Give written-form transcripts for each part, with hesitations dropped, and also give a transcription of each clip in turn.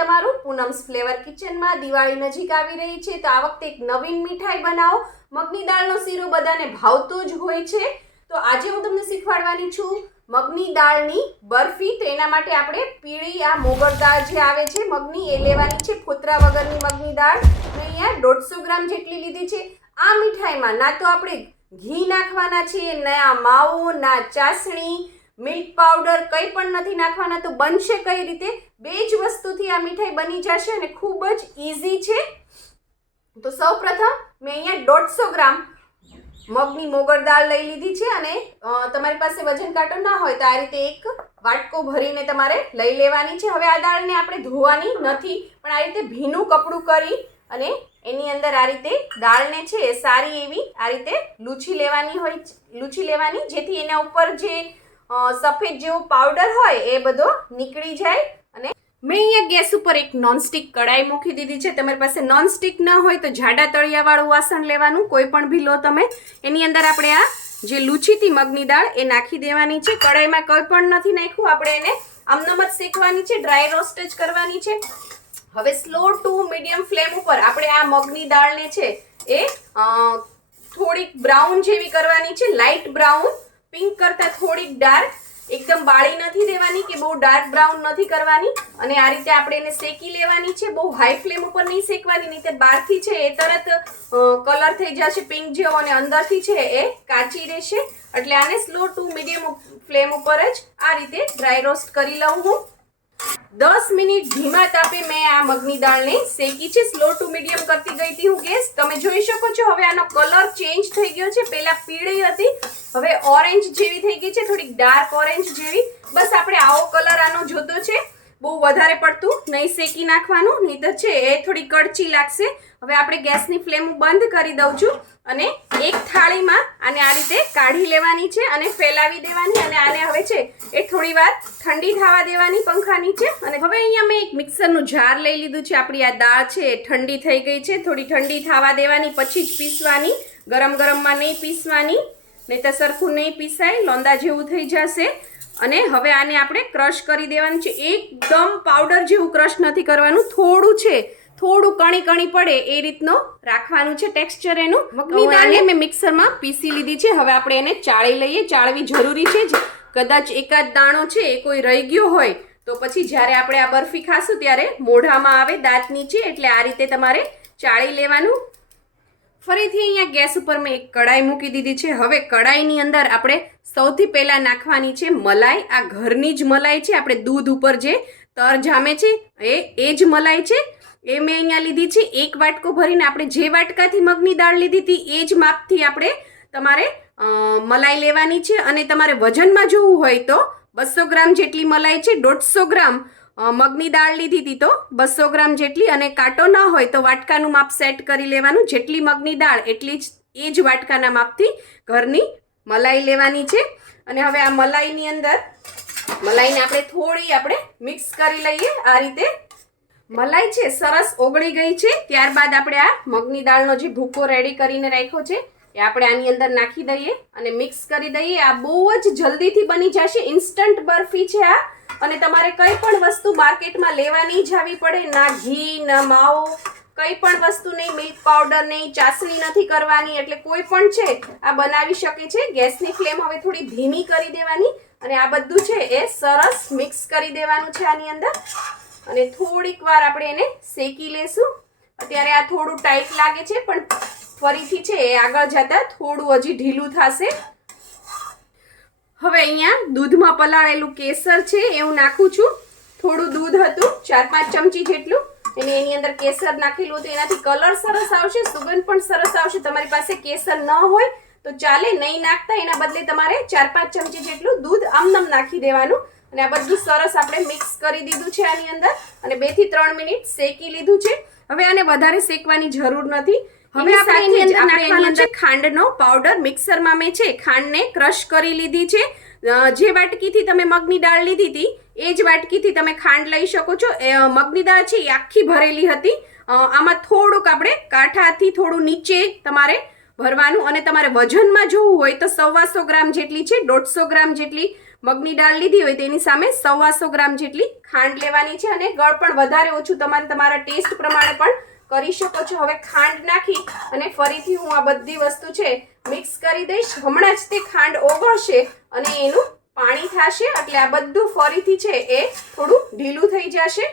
તમારું પૂનમ્સ ફ્લેવર કિચનમાં। દિવાળી નજીક આવી રહી છે તો આ વખતે એક નવીન મીઠાઈ બનાવો। મગની દાળનો શીરો બધાને ભાવતો જ હોય છે, તો આજે હું તમને શીખવાડવાની છું મગની દાળની બરફી। તો એના માટે આપણે પીળી આ મોગર દાળ જે આવે છે મગની, એ લેવાની છે, ફોતરા વગરની મગની દાળ। અહીંયા 150 ગ્રામ જેટલી લીધી છે। આ મીઠાઈમાં ના તો આપણે ઘી નાખવાના છીએ, ના માવો, ના ચાસણી, મિલ્ક પાવડર કંઈ પણ નથી નાખવાના। તો બનશે કઈ રીતે? બે જ વસ્તુથી આ મીઠાઈ બની જશે અને ખૂબ જ ઈઝી છે। તો સૌપ્રથમ મેં અહીંયા 150 ગ્રામ મગની મોગર દાળ લઈ લીધી છે અને તમારી પાસે વજન કાંટો ના હોય તો આ રીતે એક વાટકો ભરીને તમારે લઈ લેવાની છે। હવે આ દાળને આપણે ધોવાની નથી, પણ આ રીતે ભીનું કપડું કરી અને એની અંદર આ રીતે દાળને છે સારી એવી આ રીતે લૂછી લેવાની, જેથી એના ઉપર જે સફેદ જેવો પાવડર હોય એ બધો નીકળી જાય। અને મેં અહીંયા ગેસ ઉપર એક નોનસ્ટિક કડાઈ મૂકી દીધી છે। તમારી પાસે નોનસ્ટિક ન હોય તો જાડા તળિયાવાળું વાસણ લેવાનું, કોઈ પણ ભી લો તમે। એની અંદર આપણે આ જે લૂછીતી મગની દાળ એ નાખી દેવાની છે। કડાઈમાં કોઈ પણ નથી નાખ્યું, આપણે એને આમનામ જ શેકવાની છે, ડ્રાય રોસ્ટ જ કરવાની છે। હવે સ્લો ટુ મીડિયમ ફ્લેમ ઉપર આપણે આ મગની દાળને છે એ થોડીક બ્રાઉન જેવી કરવાની છે, લાઇટ બ્રાઉન, પિંક કરતાં થોડીક ડાર્ક, એકદમ બાળી નથી દેવાની કે બહુ ડાર્ક બ્રાઉન નથી કરવાની। અને આ રીતે આપણે એને શેકી લેવાની છે, બહુ હાઈ ફ્લેમ ઉપર નહીં શેકવાની, નહીં તો બહારથી છે એ તરત કલર થઈ જશે પિંક જેવો અને અંદરથી છે એ કાચી રહેશે। એટલે આને સ્લો ટુ મીડિયમ ફ્લેમ ઉપર જ આ રીતે ડ્રાય રોસ્ટ કરી લઉં હું। 10 મિનિટ ધીમા તાપે મેં આ મગની દાળને શેકી છે, સ્લો ટુ મીડિયમ કરતી ગઈ હતી હું ગેસ। તમે જોઈ શકો છો હવે આનો કલર ચેન્જ થઈ ગયો છે, પહેલા પીળી હતી હવે ઓરેન્જ જેવી થઈ ગઈ છે, થોડીક ડાર્ક ઓરેન્જ જેવી। બસ આપણે આવો કલર આનો જોતો છે, બહુ વધારે પડતું નહીં શેકી નાખવાનું, નહીં તો છે એ થોડી કડચી લાગશે। હવે આપણે ગેસની ફ્લેમ બંધ કરી દઉં છું અને એક થાળીમાં આને આ રીતે કાઢી લેવાની છે અને ફેલાવી દેવાની, અને આને હવે છે એ થોડી વાર ઠંડી થવા દેવાની પંખા નીચે। અને હવે અહીંયા મેં એક મિક્સરનું જાર લઈ લીધું છે, આપણી આ દાળ છે એ ઠંડી થઈ ગઈ છે, થોડી ઠંડી થવા દેવાની પછી જ પીસવાની, ગરમ ગરમમાં નહીં પીસવાની, નહીં તો સરખું નહીં પીસાય, લોંદા જેવું થઈ જશે। અને હવે આને આપણે ક્રશ કરી દેવાનું છે, એકદમ પાવડર જેવું ક્રશ નથી કરવાનું, થોડું છે થોડું કણી કણી પડે એ રીતનો રાખવાનું છે ટેક્સચર એનું। મગની દાળને મેં મિક્સરમાં પીસી લીધી છે, હવે આપણે એને ચાળી લઈએ, ચાળવી જરૂરી છે જ, કદાચ એકાદ દાણો છે એ કોઈ રહી ગયો હોય તો પછી જ્યારે આપણે આ બરફી ખાશું ત્યારે મોઢામાં આવે દાંત નીચે, એટલે આ રીતે તમારે ચાળી લેવાનું। ફરીથી અહીંયા ગેસ ઉપર મેં એક કડાઈ મૂકી દીધી છે। હવે કડાઈની અંદર આપણે સૌથી પહેલાં નાખવાની છે મલાઈ, આ ઘરની જ મલાઈ છે, આપણે દૂધ ઉપર જે તર જામે છે એ જ મલાઈ છે, એ મેં અહીંયા લીધી છે। એક વાટકો ભરીને આપણે જે વાટકાથી મગની દાળ લીધી હતી એ જ માપથી આપણે તમારે મલાઈ લેવાની છે। અને તમારે વજનમાં જોવું હોય તો 200 ગ્રામ જેટલી મલાઈ છે, 150 ગ્રામ મગની દાળ લીધી હતી તો 200 ગ્રામ જેટલી, અને કાંટો ન હોય તો વાટકાનું માપ સેટ કરી લેવાનું, જેટલી મગની દાળ એટલી જ એ જ વાટકાના માપથી ઘરની મલાઈ લેવાની છે। અને હવે આ મલાઈની અંદર મલાઈને આપણે થોડી મિક્સ કરી લઈએ આ રીતે। મલાઈ છે સરસ ઓગળી ગઈ છે, ત્યારબાદ આપણે આ મગની દાળનો જે ભૂકો રેડી કરીને રાખ્યો છે એ આપણે આની અંદર નાખી દઈએ અને મિક્સ કરી દઈએ। આ બહુ જ જલ્દીથી બની જશે, ઇન્સ્ટન્ટ બરફી છે આ, અને તમારે કંઈ પણ વસ્તુ માર્કેટમાં લેવા નહીં જવી પડે, ના ઘી ના માવો, કંઈ પણ વસ્તુ નહીં, મિલ્ક પાવડર નહીં, ચાસણી નથી કરવાની, એટલે કોઈ પણ છે આ બનાવી શકે છે। ગેસની ફ્લેમ હવે થોડી ધીમી કરી દેવાની અને આ બધું છે એ સરસ મિક્સ કરી દેવાનું છે આની અંદર, અને થોડીક વાર આપણે એને શેકી લેશું। અત્યારે આ થોડું ટાઈટ લાગે છે, પણ ફરીથી છે એ આગળ જતા થોડું હજી ઢીલું થશે। હવે અહીંયા દૂધમાં પલાળેલું કેસર છે એ હું નાખું છું, થોડું દૂધ હતું 4-5 ચમચી જેટલું, અને એની અંદર કેસર નાખેલું હતું, એનાથી કલર સરસ આવશે, સુગંધ પણ સરસ આવશે। તમારી પાસે કેસર ન હોય તો ચાલે, નહીં નાખતા, એના બદલે તમારે 4-5 ચમચી જેટલું દૂધ આમનામ નાખી દેવાનું। અને આ બધું સરસ આપણે મિક્સ કરી દીધું છે આની અંદર, અને 2 થી 3 મિનિટ શેકી લીધું છે। હવે આને વધારે શેકવાની જરૂર નથી। હવે આપણે એની અંદર નાખવાનો છે ખાંડનો પાવડર। મિક્સરમાં મેં છે ખાંડને ક્રશ કરી લીધી છે, જે વાટકીથી તમે મગની દાળ લીધી હતી એ જ વાટકીથી તમે ખાંડ લઈ શકો છો। મગની દાળ છે એ આખી ભરેલી હતી, આમાં થોડુંક આપણે કાંઠાથી થોડું નીચે તમારે ભરવાનું, અને તમારે વજનમાં જોવું હોય તો 125 ગ્રામ જેટલી છે, 150 ગ્રામ જેટલી મગની દાળ લીધી હોય તેની સામે 125 ગ્રામ જેટલી ખાંડ લેવાની છે અને ગળ પણ વધારે ઓછું તમારે તમારા ટેસ્ટ પ્રમાણે પણ કરી શકો છો. હવે ખાંડ નાખી અને ફરીથી હું આ બધી વસ્તુ છે મિક્સ કરી દઈશ. હમણાં જ તે ખાંડ ઓગળશે અને એનું પાણી થશે એટલે આ બધું ફરીથી છે એ થોડું ઢીલું થઈ જશે.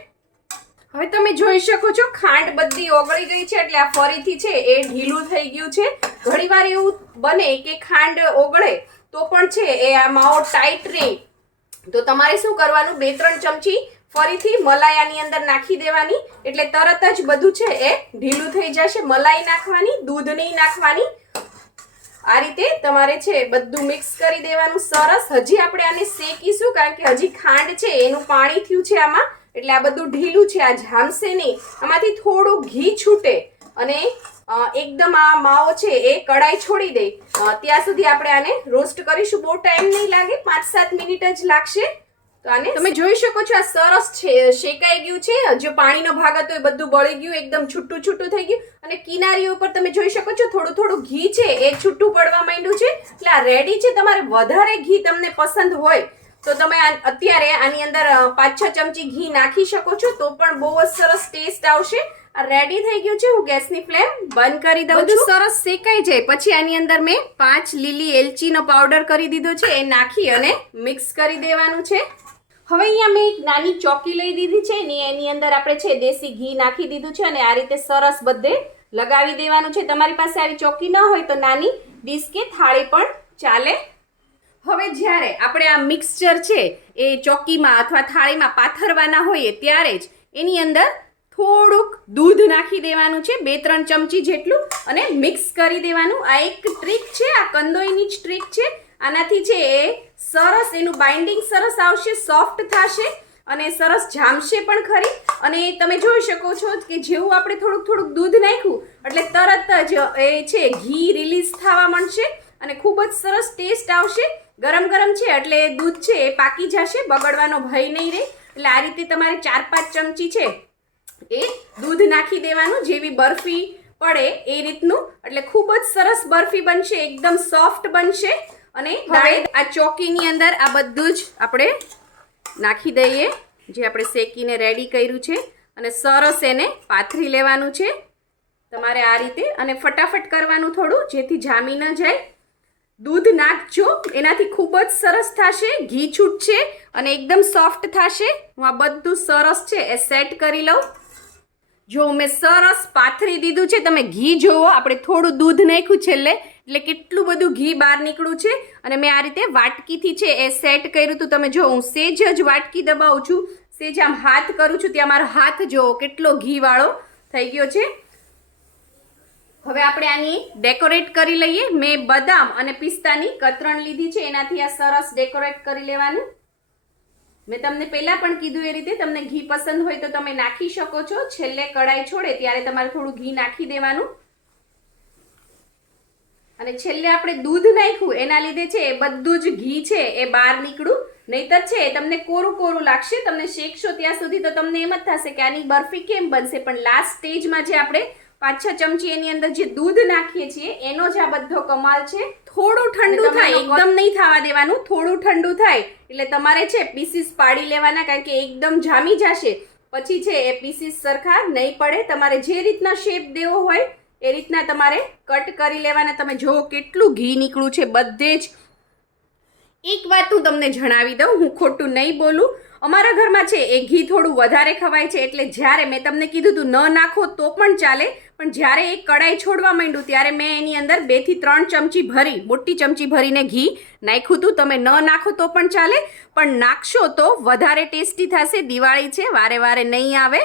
હવે તમે જોઈ શકો છો ખાંડ બધી ઓગળી ગઈ છે એટલે આ ફરીથી છે એ ઢીલું થઈ ગયું છે. ઘણીવાર એવું બને કે ખાંડ ઓગળે તો પણ છે એ આ માવો ટાઈટ રહે, તો તમારે શું કરવાનું, 2-3 ચમચી ફરીથી મલાઈ આની અંદર નાખી દેવાની એટલે તરત જ બધું છે એ ઢીલું થઈ જશે. મલાઈ નાખવાની, દૂધ નહીં નાખવાની. આ રીતે તમારે છે બધું મિક્સ કરી દેવાનું સરસ. હજી આપણે આને શેકીશું કારણ કે હજી ખાંડ છે એનું પાણી થયું છે આમાં એટલે આ બધું ઢીલું છે, આ જામશે નહીં. આમાંથી થોડું ઘી છૂટે અને એકદમ આ માવો છે એ કડાઈ છોડી દે ત્યાં સુધી આપણે આને રોસ્ટ કરીશું. બહુ ટાઈમ નહીં લાગે, 5-7 મિનિટ જ લાગશે. તો આને તમે જોઈ શકો છો આ સરસ શેકાઈ ગયું છે. જો પાણીનો ભાગ હતો એ બધું બળી ગયું, એકદમ છૂટું છૂટું થઈ ગયું અને કિનારીઓ ઉપર તમે જોઈ શકો છો થોડું થોડું ઘી છે એ છૂટું પડવા માંડ્યું છે એટલે આ રેડી છે. તમારે વધારે ઘી તમને પસંદ હોય તો તમે અત્યારે આની અંદર 5-6 ચમચી ઘી નાખી શકો છો તો પણ બહુ જ સરસ ટેસ્ટ આવશે. આ રેડી થઈ ગયું છે. હું ગેસની ફ્લેમ બંધ કરી દઉં છું. સરસ શેકાઈ જાય પછી આની અંદર મેં 5 લીલી એલચીનો પાવડર કરી દીધો છે એ નાખી અને મિક્સ કરી દેવાનું છે. હવે અહીંયા મેં એક નાની ચોકી લઈ દીધી છે ને એની અંદર આપણે છે દેશી ઘી નાખી દીધું છે અને આ રીતે સરસ બધે લગાવી દેવાનું છે. તમારી પાસે આવી ચોકી ન હોય તો નાની ડીશ કે થાળી પણ ચાલે. હવે જ્યારે આપણે આ મિક્સચર છે એ ચોકીમાં અથવા થાળીમાં પાથરવાના હોઈએ ત્યારે જ એની અંદર થોડુંક દૂધ નાખી દેવાનું છે, 2-3 ચમચી જેટલું, અને મિક્સ કરી દેવાનું. આ એક ટ્રીક છે, આ કંદોઈની જ ટ્રીક છે. આનાથી છે એ સરસ એનું બાઇન્ડિંગ સરસ આવશે, સોફ્ટ થશે અને સરસ જામશે પણ ખરી. અને તમે જોઈ શકો છો કે જેવું આપણે થોડુંક દૂધ નાખ્યું એટલે તરત જ એ છે ઘી રિલીઝ થવા માંડશે અને ખૂબ જ સરસ ટેસ્ટ આવશે. ગરમ છે એટલે દૂધ છે એ પાકી જશે, બગડવાનો ભય નહીં રહે. એટલે આ રીતે તમારે 4-5 ચમચી છે એ દૂધ નાખી દેવાનું, જેવી બરફી પડે એ રીતનું. એટલે ખૂબ જ સરસ બરફી બનશે, એકદમ સોફ્ટ બનશે. અને હવે આ ચોકીની અંદર આ બધું જ આપણે નાખી દઈએ જે આપણે શેકીને રેડી કર્યું છે અને સરસ એને પાથરી લેવાનું છે તમારે આ રીતે. અને ફટાફટ કરવાનું થોડું જેથી જામી ન જાય. દૂધ નાખજો, એનાથી ખૂબ જ સરસ થશે, ઘી છૂટશે અને એકદમ સોફ્ટ થશે. હું આ બધું સરસ છે એ સેટ કરી લઉં. જો મેં સરસ પાથરી દીધું છે, તમે ઘી જોવો, આપણે થોડું દૂધ નાખ્યું છેલ્લે એટલે કેટલું બધું ઘી બહાર નીકળ્યું છે. અને મેં આ રીતે વાટકીથી છે એ સેટ કર્યું હતું. તમે જો હું સેજ જ વાટકી દબાવું છું, સેજ આમ હાથ કરું છું ત્યાં મારો હાથ જોવો કેટલો ઘીવાળો થઈ ગયો છે. હવે આપણે આની ડેકોરેટ કરી લઈએ. મેં બદામ અને પિસ્તાની કતરણ લીધી છે, એનાથી આ સરસ ડેકોરેટ કરી લેવાનું. મેં તમને પહેલા પણ કીધું એ રીતે તમને ઘી પસંદ હોય તો તમે નાખી શકો છો. છેલ્લે કડાઈ છોડે ત્યારે તમારે થોડું ઘી નાખી દેવાનું. અને છેલ્લે આપણે દૂધ નાખ્યું એના લીધે છે એ બધું જ ઘી છે એ બહાર નીકળ્યું. નહીતર છે તમને કોરું લાગશે. તમને શેકશો ત્યાં સુધી તો તમને એમ જ થશે કે આની બરફી કેમ બનશે. પણ લાસ્ટ સ્ટેજમાં જે આપણે 5-6 ચમચી એની અંદર જે દૂધ નાખીએ છીએ એનો જ આ બધો કમાલ છે. થોડું ઠંડુ થાય, એકદમ નહીં થવા દેવાનું, થોડું ઠંડુ થાય એટલે તમારે છે પીસીસ પાડી લેવાના કારણ કે એકદમ જામી જશે પછી છે એ પીસીસ સરખા નહીં પડે. તમારે જે રીતના શેપ દેવો હોય એ રીતના તમારે કટ કરી લેવાના. તમે જુઓ કેટલું ઘી નીકળ્યું છે બધે જ. એક વાત હું તમને જણાવી દઉં, હું ખોટું નહીં બોલું. અમારા ઘરમાં છે એ ઘી થોડું વધારે ખવાય છે એટલે જ્યારે મેં તમને કીધું હતું ન નાખો તો પણ ચાલે, પણ જ્યારે એ કડાઈ છોડવા માંડ્યું ત્યારે મેં એની અંદર 2-3 ચમચી ભરી, મોટી ચમચી ભરીને ઘી નાખ્યું હતું. તમે ન નાખો તો પણ ચાલે, પણ નાખશો તો વધારે ટેસ્ટી થશે. દિવાળી છે, વારે નહીં આવે.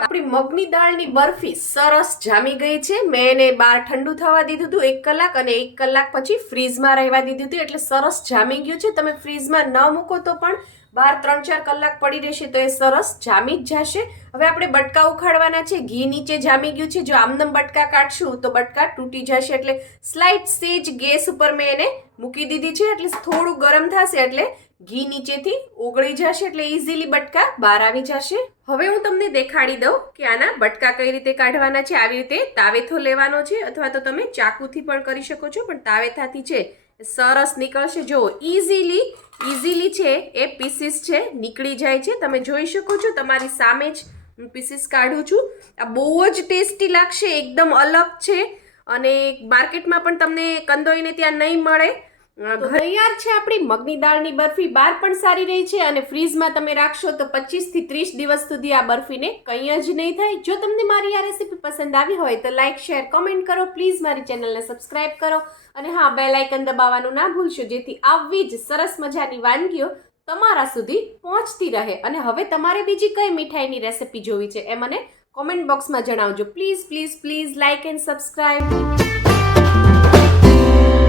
આપણી મગની દાળની બરફી સરસ જામી ગઈ છે. મેં એને બહાર ઠંડુ થવા દીધું હતું 1 કલાક અને 1 કલાક પછી ફ્રીઝમાં રહેવા દીધું હતું એટલે સરસ જામી ગયું છે. તમે ફ્રીઝમાં ન મૂકો તો પણ બહાર 3-4 કલાક પડી રહેશે તો એ સરસ જામી જ જશે. હવે આપણે બટકા ઉખાડવાના છે. ઘી નીચે જામી ગયું છે. જો આમનમ બટકા કાઢશું તો બટકા તૂટી જશે એટલે સ્લાઇટ સેજ ગેસ ઉપર મેં એને મૂકી દીધી છે. એટલે થોડું ગરમ થશે એટલે ઘી નીચેથી ઓગળી જશે એટલે ઇઝીલી બટકા બહાર આવી જશે. હવે હું તમને દેખાડી દઉં કે આના બટકા કઈ રીતે કાઢવાના છે. આવી રીતે તાવેથો લેવાનો છે અથવા તો તમે ચાકુથી પણ કરી શકો છો, પણ તાવેથાથી છે સરસ નીકળશે. જો ઇઝીલી છે એ પીસીસ છે નીકળી જાય છે. તમે જોઈ શકો છો, તમારી સામે જ હું પીસીસ કાઢું છું. આ બહુ જ ટેસ્ટી લાગશે, એકદમ અલગ છે અને માર્કેટમાં પણ તમને કંદોઈને ત્યાં નહીં મળે. તૈયાર છે આપણી મગની દાળની બરફી. બહાર પણ સારી રહી છે અને ફ્રીઝમાં તમે રાખશો તો 25 થી 30 દિવસ સુધી આ બરફીને કંઈ જ નહીં થાય. જો તમને મારી આ રેસીપી પસંદ આવી હોય તો લાઇક, શેર, કમેન્ટ કરો. પ્લીઝ મારી ચેનલને સબસ્ક્રાઇબ કરો અને હા, બેલ આઇકન દબાવવાનું ના ભૂલશો, જેથી આવી જ સરસ મજાની વાનગીઓ તમારા સુધી પહોંચતી રહે. અને હવે તમારે બીજી કઈ મીઠાઈની રેસીપી જોવી છે એ મને કોમેન્ટ બોક્સમાં જણાવજો. Please like and subscribe.